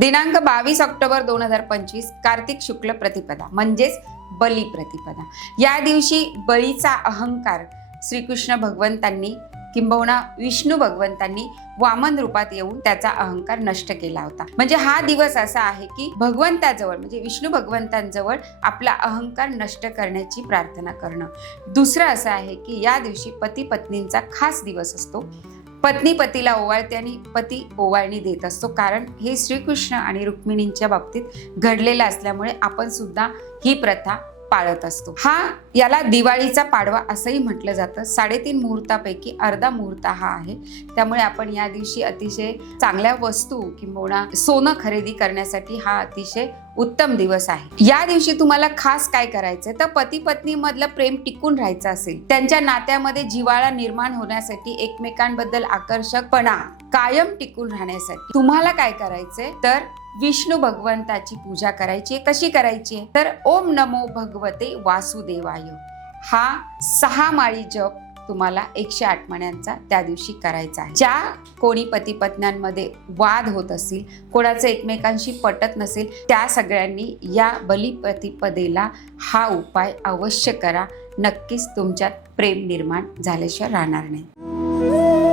दिनांक बावीस ऑक्टोबर दोन हजार पंचवीस कार्तिक शुक्ल प्रतिपदा म्हणजेच बली प्रतिपदा. या दिवशी बळीचा अहंकार श्रीकृष्ण भगवंतांनी किंबहुना विष्णू भगवंतांनी वामन रूपात येऊन त्याचा अहंकार नष्ट केला होता. म्हणजे हा दिवस असा आहे की भगवंताजवळ म्हणजे विष्णू भगवंतांजवळ आपला अहंकार नष्ट करण्याची प्रार्थना करणं. दुसरं असं आहे की या दिवशी पती पत्नींचा खास दिवस असतो. पत्नी पतीला ओवाळते आणि पती ओवाळणी देत असतो. कारण हे श्रीकृष्ण आणि रुक्मिणींच्या बाबतीत घडलेलं असल्यामुळे आपण सुद्धा ही प्रथा पाळत असतो. हा याला दिवाळीचा पाडवा असंही म्हटलं जातं. साडेतीन मुहूर्तापैकी अर्धा मुहूर्त हा आहे. त्यामुळे आपण या दिवशी अतिशय चांगल्या वस्तू किंवा सोनं खरेदी करण्यासाठी हा अतिशय उत्तम दिवस आहे. या दिवशी तुम्हाला खास काय करायचंय? तर पती पत्नी मधलं प्रेम टिकून राहायचं असेल. त्यांच्या नात्यामध्ये जिव्हाळा निर्माण होण्यासाठी एकमेकांबद्दल आकर्षकपणा कायम टिकून राहण्यासाठी तुम्हाला काय करायचंय? तर विष्णू भगवंताची पूजा करायची कशी करायची? तर ओम नमो भगवते वासुदेवाय. हा सहा माळी जप तुम्हाला एकशे आठ मण्यांचा त्या दिवशी करायचा आहे. ज्या कोणी पती पत्न्यांमध्ये वाद होत असतील कोणाचं एकमेकांशी पटत नसेल त्या सगळ्यांनी या बलिप्रतिपदेला हा उपाय अवश्य करा. नक्कीच तुमच्यात प्रेम निर्माण झाल्याशिवाय राहणार नाही.